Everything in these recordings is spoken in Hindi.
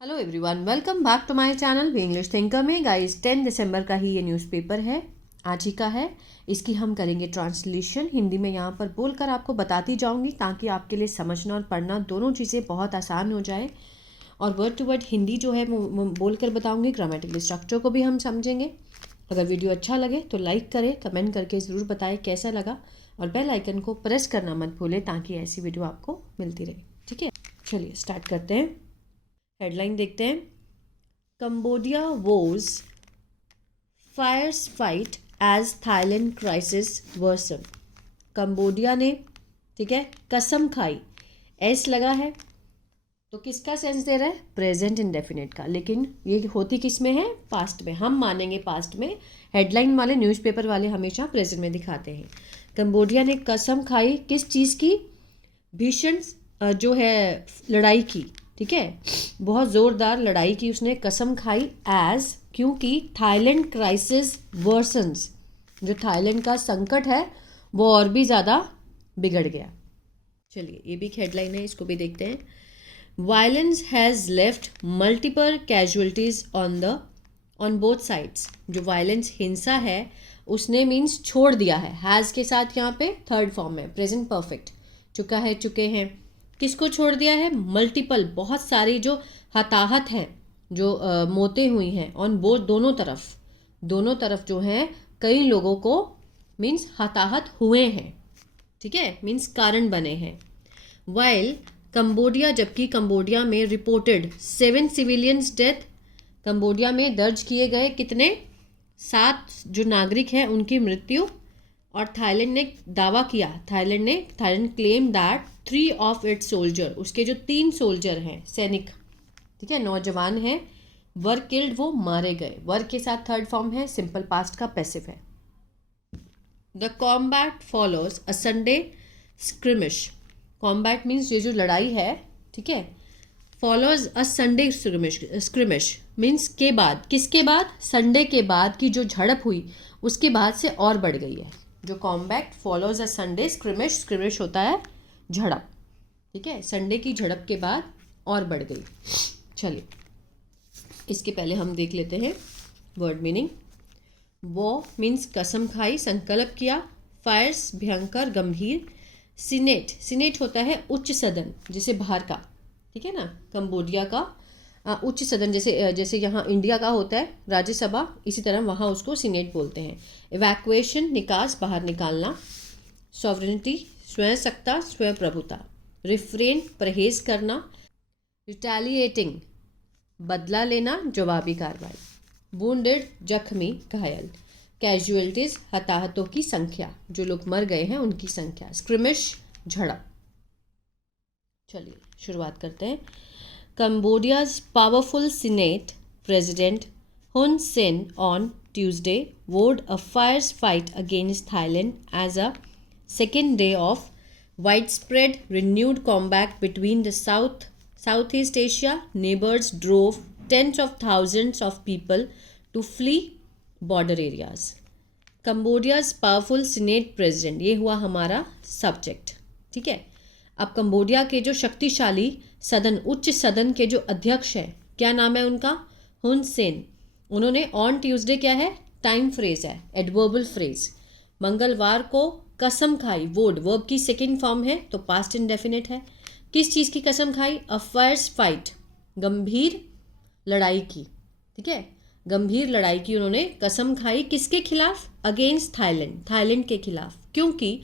Hello everyone, welcome back to my channel we English thinker में। गाइस 10 दिसंबर का ही ये न्यूज़पेपर है, आज ही का है। इसकी हम करेंगे ट्रांसलेशन हिंदी में, यहाँ पर बोलकर आपको बताती जाऊंगी ताकि आपके लिए समझना और पढ़ना दोनों चीज़ें बहुत आसान हो जाए। और वर्ड टू वर्ड हिंदी जो है वो बोलकर बताऊंगी, ग्रामेटिकल स्ट्रक्चर को भी हम समझेंगे। अगर वीडियो अच्छा लगे तो लाइक करें, कमेंट करके ज़रूर बताएं कैसा लगा, और बेल आइकन को प्रेस करना मत भूलें ताकि ऐसी वीडियो आपको मिलती रहे। ठीक है, चलिए स्टार्ट करते हैं। हेडलाइन देखते हैं। Cambodia vows fierce fight as Thailand crisis worsens. Cambodia ने, ठीक है, कसम खाई, एस लगा है तो किसका सेंस दे रहा है? प्रेजेंट इंडेफिनिट का। लेकिन ये होती किस में है? पास्ट में। हम मानेंगे पास्ट में। हेडलाइन वाले न्यूज़पेपर वाले हमेशा प्रेजेंट में दिखाते हैं। कंबोडिया ने कसम खाई किस चीज़ की? भीषण जो है लड़ाई की, ठीक है, बहुत ज़ोरदार लड़ाई की उसने कसम खाई। एज, क्योंकि थाईलैंड क्राइसिस वर्सन्स, जो थाईलैंड का संकट है वो और भी ज़्यादा बिगड़ गया। चलिए, ये भी एक हेडलाइन है, इसको भी देखते हैं। Violence has left multiple casualties on both sides. जो वायलेंस, हिंसा है, उसने मीन्स छोड़ दिया है। हैज़ के साथ यहाँ पे थर्ड फॉर्म है, प्रेजेंट परफेक्ट। चुका है, चुके हैं। किसको छोड़ दिया है? मल्टीपल, बहुत सारी जो हताहत हैं, जो मौतें हुई हैं ऑन बोथ, दोनों तरफ जो हैं, कई लोगों को मीन्स हताहत हुए हैं, ठीक है, मीन्स कारण बने हैं। वाइल कंबोडिया, जबकि कंबोडिया में रिपोर्टेड 7 सिविलियंस डेथ, कंबोडिया में दर्ज किए गए कितने? 7 जो नागरिक हैं उनकी मृत्यु। और थाईलैंड ने दावा किया, Thailand claim that 3 of its soldier, उसके जो 3 सोल्जर हैं, सैनिक, ठीक है, नौजवान हैं, वर किल्ड, वो मारे गए। वर के साथ थर्ड फॉर्म है, सिंपल पास्ट का पैसिव है। The combat follows a Sunday skirmish. Combat means ये जो लड़ाई है, ठीक है, follows a Sunday skirmish means के बाद, किसके बाद? संडे के बाद की जो झड़प हुई उसके बाद से और बढ़ गई है। जो कॉम्बैट फॉलोज अ संडे स्क्रिमिश, स्क्रिमिश होता है झड़प, ठीक है, संडे की झड़प के बाद और बढ़ गई। चलिए, इसके पहले हम देख लेते हैं वर्ड मीनिंग। वो मीन्स कसम खाई, संकल्प किया। फायर्स, भयंकर, गंभीर। सीनेट, सीनेट होता है उच्च सदन, जैसे बाहर का, ठीक है ना, कंबोडिया का उच्च सदन, जैसे यहाँ इंडिया का होता है राज्यसभा, इसी तरह वहाँ उसको सीनेट बोलते हैं। इवैक्यूएशन, निकास, बाहर निकालना। सॉवरेनिटी, स्वयं सत्ता, स्वयं प्रभुता। रिफ्रेन, परहेज करना। रिटेलिएटिंग, बदला लेना, जवाबी कार्रवाई। वुंडेड, जख्मी, घायल। कैजुअलिटीज, हताहतों की संख्या, जो लोग मर गए हैं उनकी संख्या। स्क्रिमिश, झड़प। चलिए शुरुआत करते हैं। Cambodia's powerful Senate President Hun Sen on Tuesday vowed a fierce fight against Thailand as a second day of widespread renewed combat between the Southeast Asia neighbors drove tens of thousands of people to flee border areas. Cambodia's powerful Senate President, ये हुआ हमारा सब्जेक्ट, ठीक है। अब कंबोडिया के जो शक्तिशाली सदन, उच्च सदन के जो अध्यक्ष हैं, क्या नाम है उनका? हुन सेन। उन्होंने ऑन ट्यूसडे, क्या है? टाइम फ्रेज है, एडवर्बल फ्रेज। मंगलवार को कसम खाई, वोड वर्ब की सेकेंड फॉर्म है तो पास्ट इंडेफिनिट है। किस चीज़ की कसम खाई? अ फायर्स फाइट, गंभीर लड़ाई की, ठीक है, गंभीर लड़ाई की उन्होंने कसम खाई। किसके खिलाफ? अगेंस्ट थाईलैंड, थाईलैंड के खिलाफ। क्योंकि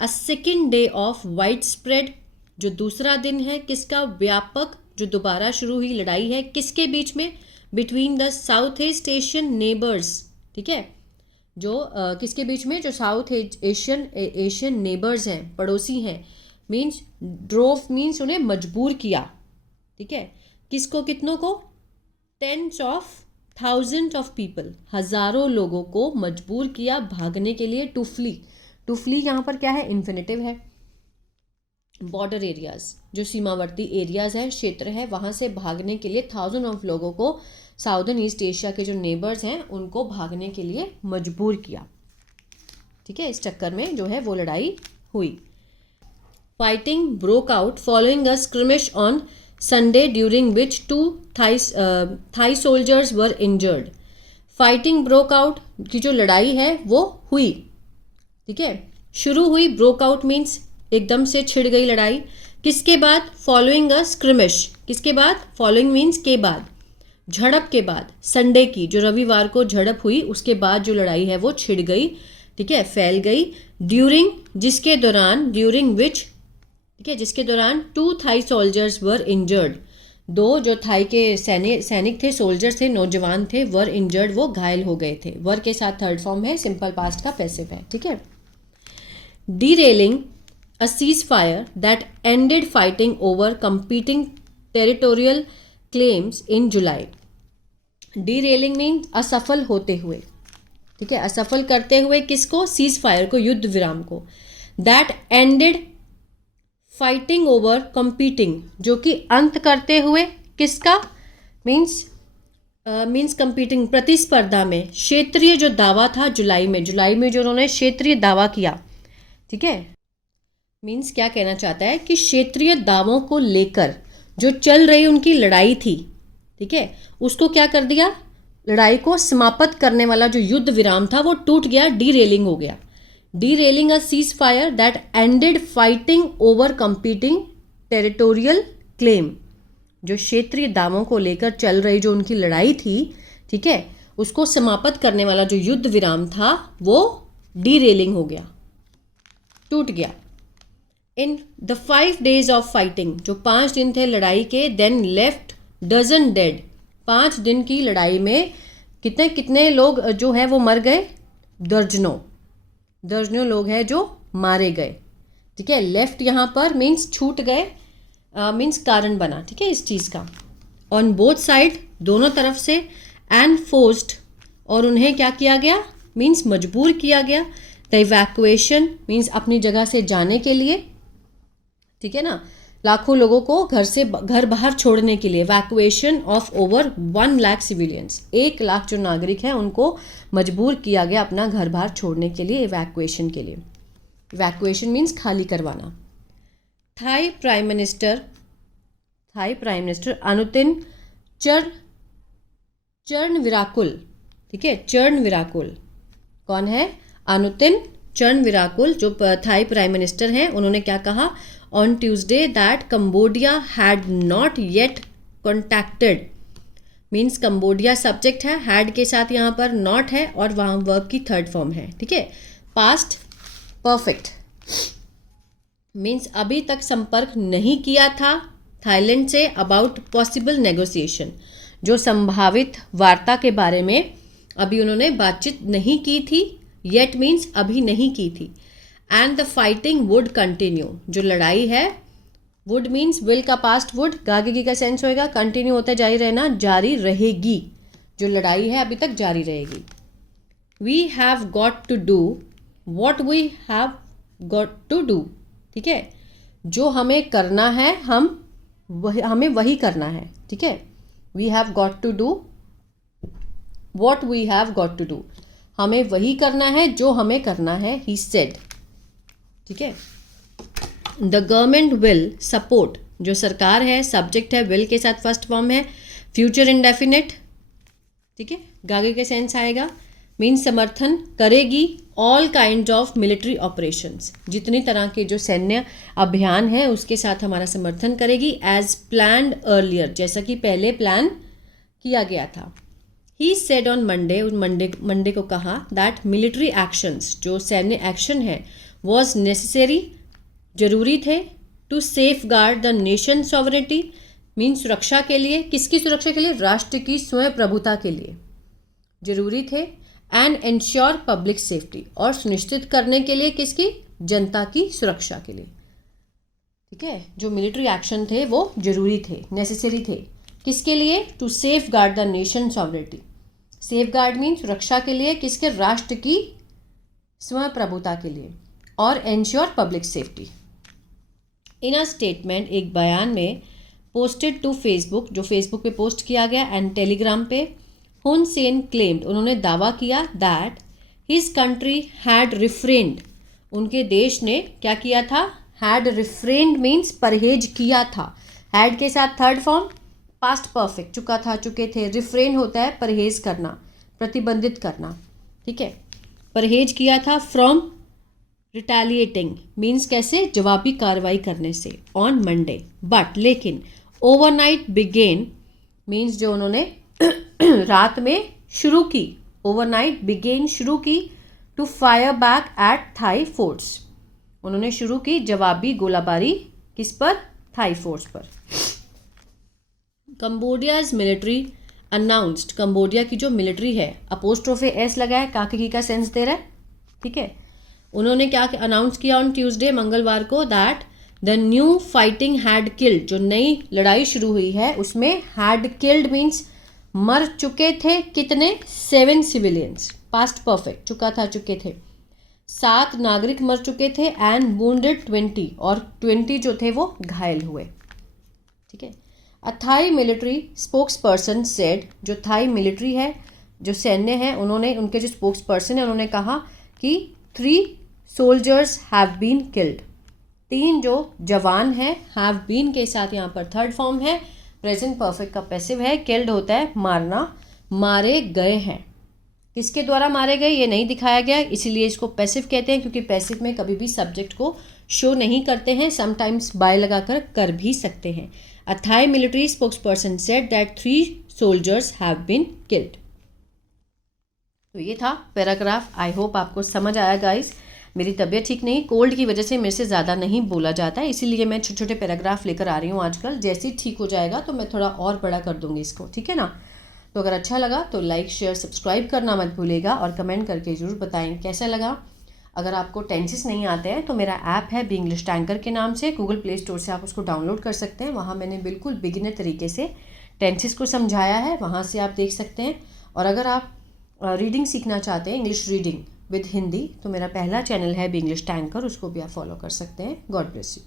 a second day of wide spread, जो दूसरा दिन है किसका? व्यापक, जो दोबारा शुरू हुई लड़ाई है, किसके बीच में? Between the south east Asian neighbours, ठीक है, जो किसके बीच में? जो साउथ एशियन नेबर्स हैं, पड़ोसी हैं। मीन्स ड्रोव मीन्स उन्हें मजबूर किया, ठीक है, किसको? कितनों को? Tens of thousand of people, हजारों लोगों को मजबूर किया भागने के लिए। टू फ्ली, टू फ्ली यहाँ पर क्या है? इन्फिनेटिव है। बॉर्डर एरियाज, जो सीमावर्ती एरियाज है, क्षेत्र है, वहाँ से भागने के लिए थाउजेंड ऑफ लोगों को साउदर्न ईस्ट एशिया के जो नेबर्स हैं उनको भागने के लिए मजबूर किया, ठीक है। इस चक्कर में जो है वो लड़ाई हुई। Fighting broke out following a skirmish on Sunday, during which two Thai soldiers were injured. Fighting broke out, की जो लड़ाई है वो हुई, ठीक है, शुरू हुई. ब्रोक आउट मीन्स एकदम से छिड़ गई लड़ाई. किसके बाद? Following a skirmish. किसके बाद? फॉलोइंग मीन्स के बाद, झड़प के बाद. संडे की, जो रविवार को झड़प हुई, उसके बाद जो लड़ाई है वो छिड़ गई, ठीक है, फैल गई. ड्यूरिंग, जिसके दौरान, ड्यूरिंग विच, ठीक है, जिसके दौरान two Thai soldiers were injured. दो जो थाई के सैनिक थे, सोल्जर्स थे, नौजवान थे, वर इंजर्ड, वो घायल हो गए थे. वर के साथ थर्ड फॉर्म है, सिंपल पास्ट का पैसिव है, ठीक है. Derailing a ceasefire that ended fighting over competing territorial claims in July. Derailing means असफल होते हुए, ठीक है, असफल करते हुए किसको? सीज फायर को, युद्ध विराम को. That ended fighting over competing, जो कि अंत करते हुए किसका? मीन्स कंपीटिंग, प्रतिस्पर्धा में. क्षेत्रीय जो दावा था जुलाई में जो उन्होंने क्षेत्रीय दावा किया, ठीक है, मीन्स क्या कहना चाहता है कि क्षेत्रीय दावों को लेकर जो चल रही उनकी लड़ाई थी, ठीक है, उसको क्या कर दिया? लड़ाई को समाप्त करने वाला जो युद्ध विराम था वो टूट गया, डीरेलिंग हो गया. Derailing a cease fire that ended fighting over competing territorial claim, जो क्षेत्रीय दावों को लेकर चल रही जो उनकी लड़ाई थी, ठीक है, उसको समाप्त करने वाला जो युद्ध विराम था वो डीरेलिंग हो गया, टूट गया. In the 5 days of fighting, जो 5 दिन थे लड़ाई के, देन लेफ्ट डजन डेड, 5 दिन की लड़ाई में कितने कितने लोग जो है वो मर गए? दर्जनों लोग हैं जो मारे गए, ठीक है. लेफ्ट यहाँ पर मीन्स छूट गए, मीन्स कारण बना, ठीक है, इस चीज़ का. ऑन बोथ साइड, दोनों तरफ से. एंड फोर्स्ड, और उन्हें क्या किया गया? मीन्स मजबूर किया गया. द इवैक्यूएशन मीन्स अपनी जगह से जाने के लिए, ठीक है ना, लाखों लोगों को घर बाहर छोड़ने के लिए. Evacuation of over 1 lakh civilians, 1 lakh जो नागरिक हैं उनको मजबूर किया गया अपना घर बाहर छोड़ने के लिए, इवैक्यूएशन के लिए. इवैक्यूएशन मीन्स खाली करवाना. थाई प्राइम मिनिस्टर अनुतिन चर्नविराकुल, ठीक है, चर्नविराकुल कौन है? अनुतिन चर्नविराकुल, जो थाई प्राइम मिनिस्टर हैं, उन्होंने क्या कहा? On Tuesday that Cambodia had not yet contacted, means Cambodia subject है, हैड के साथ यहाँ पर नॉट है और वहाँ वर्ब की थर्ड फॉर्म है, ठीक है. पास्ट परफेक्ट मीन्स अभी तक संपर्क नहीं किया था Thailand say about possible negotiation, जो संभावित वार्ता के बारे में अभी उन्होंने बातचीत नहीं की थी. येट मीन्स अभी नहीं की थी. And the fighting would continue, जो लड़ाई है, वुड मीन्स विल का पास्ट वुड, गागेगी का सेंस होएगा, कंटिन्यू होता जारी रहना, जारी रहेगी, जो लड़ाई है अभी तक जारी रहेगी. We have got to do what we have got to do, ठीक है, जो हमें करना है हमें वही करना है, ठीक है. We have got to do what we have got to do, हमें वही करना है जो हमें करना है, ही सेड, ठीक है. द गवर्नमेंट विल सपोर्ट, जो सरकार है, सब्जेक्ट है, विल के साथ फर्स्ट फॉर्म है, फ्यूचर इंडेफिनिट, ठीक है, गागे के सेंस आएगा, मीन्स समर्थन करेगी. All kind of military operations, जितनी तरह के जो सैन्य अभियान है उसके साथ हमारा समर्थन करेगी. एज प्लान्ड अर्लियर, जैसा कि पहले प्लान किया गया था. ही सेड ऑन मंडे को कहा दैट मिलिट्री एक्शंस, जो सैन्य एक्शन है, वॉज नेसेसरी, जरूरी थे. To safeguard the nation sovereignty mean सुरक्षा के लिए, किसकी सुरक्षा के लिए? राष्ट्र की स्वयं प्रभुता के लिए जरूरी थे. एंड इंश्योर पब्लिक सेफ्टी, और सुनिश्चित करने के लिए किसकी? जनता की सुरक्षा के लिए, ठीक है. जो मिलिट्री एक्शन थे वो जरूरी थे, नेसेसरी थे. किसके लिए? To safeguard the nation sovereignty, safeguard mean सुरक्षा के लिए, किसके? राष्ट्र की स्वयं प्रभुता के लिए. और ensure public safety. In a statement, एक बयान में, पोस्टेड टू फेसबुक, जो फेसबुक पे पोस्ट किया गया, एंड टेलीग्राम पे, हुन सेन क्लेम्ड, उन्होंने दावा किया, दैट हिज कंट्री हैड रिफ्रेन्ड, उनके देश ने क्या किया था? हैड रिफ्रेन्ड मीन्स परहेज किया था, हैड के साथ थर्ड फॉर्म पास्ट परफेक्ट, चुका था, चुके थे। रिफ्रेन होता है परहेज करना, प्रतिबंधित करना, ठीक है। परहेज किया था फ्रॉम रिटेलिएटिंग, मीन्स कैसे, जवाबी कार्रवाई करने से, ऑन मंडे। बट लेकिन ओवरनाइट बिगेन मीन्स जो उन्होंने रात में शुरू की, ओवरनाइट बिगेन शुरू की, to fire back at Thai forts, उन्होंने शुरू की जवाबी गोलाबारी किस पर, थाई फोर्स पर। कंबोडियाज मिलिट्री अनाउंस्ड, कंबोडिया की जो मिलिट्री है, अपोस्ट्रोफे एस लगा है, काकी का सेंस दे रहा है, ठीक है। उन्होंने क्या अनाउंस किया ऑन ट्यूसडे, मंगलवार को, that the new fighting had killed, जो नई लड़ाई शुरू हुई है उसमें हैड किल्ड मीन्स मर चुके थे कितने, 7 सिविलियंस, पास्ट परफेक्ट, चुका था, चुके थे। 7 नागरिक मर चुके थे एंड वुंडेड 20, और 20 जो थे वो घायल हुए, ठीक है। A Thai military spokesperson said, जो थाई मिलिट्री है, जो सैन्य है, उन्होंने, उनके जो स्पोक्स पर्सन है, उन्होंने कहा कि 3 सोल्जर्स हैव बीन किल्ड, 3 जो जवान हैं, हैव बीन के साथ यहाँ पर थर्ड फॉर्म है, प्रेजेंट परफेक्ट का पैसिव है, किल्ड होता है मारना, मारे गए हैं। किसके द्वारा मारे गए ये नहीं दिखाया गया, इसीलिए इसको पैसिव कहते हैं, क्योंकि पैसिव में कभी भी सब्जेक्ट को शो नहीं करते हैं, समटाइम्स बाय लगाकर कर भी सकते हैं। A Thai military spokesperson said that 3 soldiers have been killed. तो ये था पैराग्राफ। आई होप आपको समझ आया गाइस। मेरी तबीयत ठीक नहीं, कोल्ड की वजह से मेरे से ज़्यादा नहीं बोला जाता है, इसीलिए मैं छोटे छोटे पैराग्राफ लेकर आ रही हूँ आजकल। जैसे ही ठीक हो जाएगा तो मैं थोड़ा और बड़ा कर दूँगी इसको, ठीक है ना। तो अगर अच्छा लगा तो लाइक शेयर सब्सक्राइब करना मत भूलिएगा, और कमेंट करके ज़रूर बताएं कैसा लगा। अगर आपको टेंसेस नहीं आते हैं तो मेरा ऐप है बी इंग्लिश टैंकर के नाम से, गूगल प्ले स्टोर से आप उसको डाउनलोड कर सकते हैं। वहाँ मैंने बिल्कुल बिगिनर तरीके से टेंसेस को समझाया है, वहाँ से आप देख सकते हैं। और अगर आप रीडिंग सीखना चाहते हैं, इंग्लिश रीडिंग विद हिंदी, तो मेरा पहला चैनल है बी इंग्लिश टैंकर, उसको भी आप फॉलो कर सकते हैं। God bless you.